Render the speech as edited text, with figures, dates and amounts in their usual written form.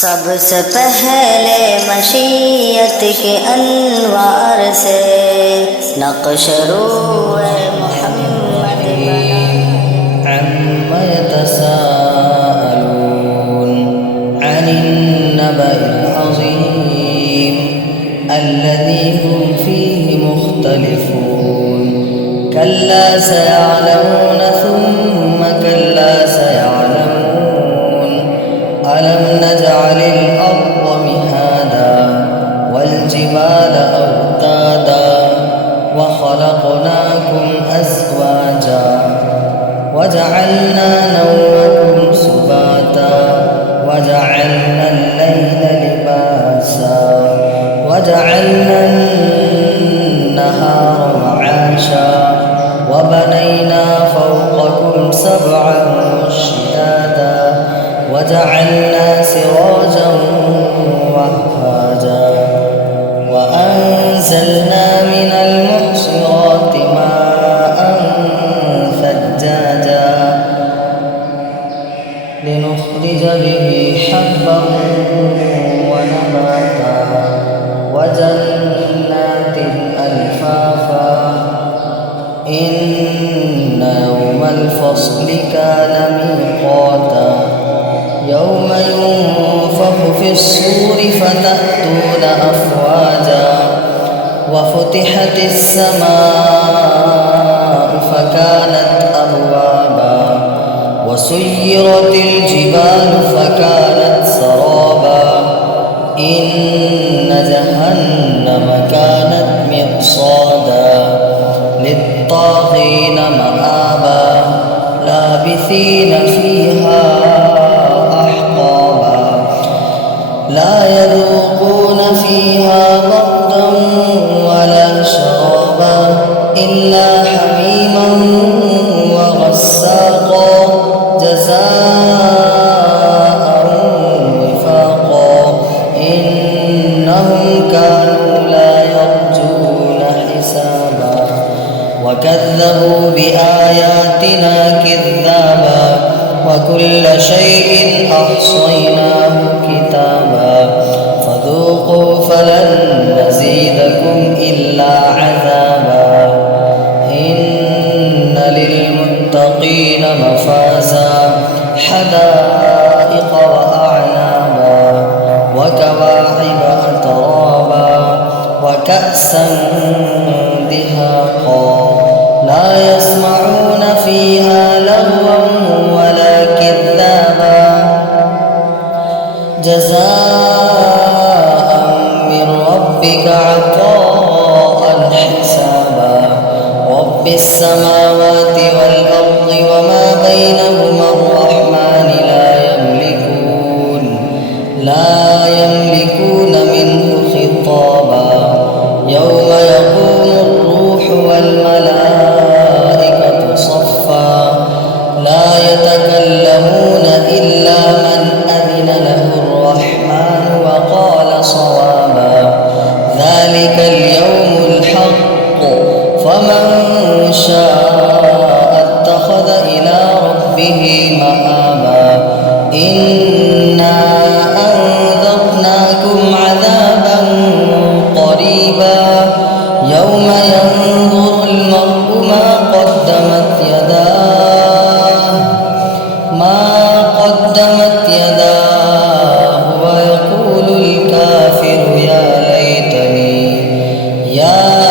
सबसे पहले मशीयत के अनवार से नक्श रूए मोहम्मद अम्मा यतसाअलून अनिन नबइल अज़ीम अल्लज़ी हुम फ़ीहि मुख्तलिफ़ून कल्ला सयअलमून सुम्मा कल्ला सयअलमून अलम नजअलिल अर्ज़ मिहादा वल जिबाल अवतादा व खलक़नाकुम अज़वाजा वजअलना नौमकुम सुबाता वजअलना अल-लैला लिबासा वजअलना अन-नहारा मआशा वबनैना फौक़कुम सबअन शिदादा वजअलना सिराजन वहाजा वअंज़लना मिनल मुहसिराति माअन ثجاجا لنخرج به حبا ونباتا وجنات ألفافا إن يوم الفصل كان ميقاتا يوم ينفخ في الصور فتأتون أفواجا وفتحت السماء فكانت أبوابا وسيرت الجبال فكانت سرابا إن جهنم كانت مرصادا للطاغين مآبا لابثين فيها أحقابا لا يذوقون فيها بردا ولا شرابا إلا حميما وغساقا جزاء وفاقا إنهم كانوا لا يرجون حسابا وكذبوا بآياتنا كذابا وكل شيء أحصيناه كتابا فذوقوا فلن نزيدكم إلا عذابا إن للمتقين مفازا حدائق وأعنابا وكواعب أترابا وكأسا دهاقا لا يسمعون فيها لغوا ولا كذابا جزاء من ربك عطاء حسابا رب السماوات والأرض وما بينهما الرحمن لا يملكون منه خطابا يوم يقوم الروح والملائكة صفا لا يتكلمون إلا من أذن له الرحمن وقال صوابا ذلك اليوم الحق فمن شاء اتخذ إلى ربه مآبا إنا أنذرناكم عذابا قريبا يوم ينظر المرء ما قدمت يداه ويقول الكافر يا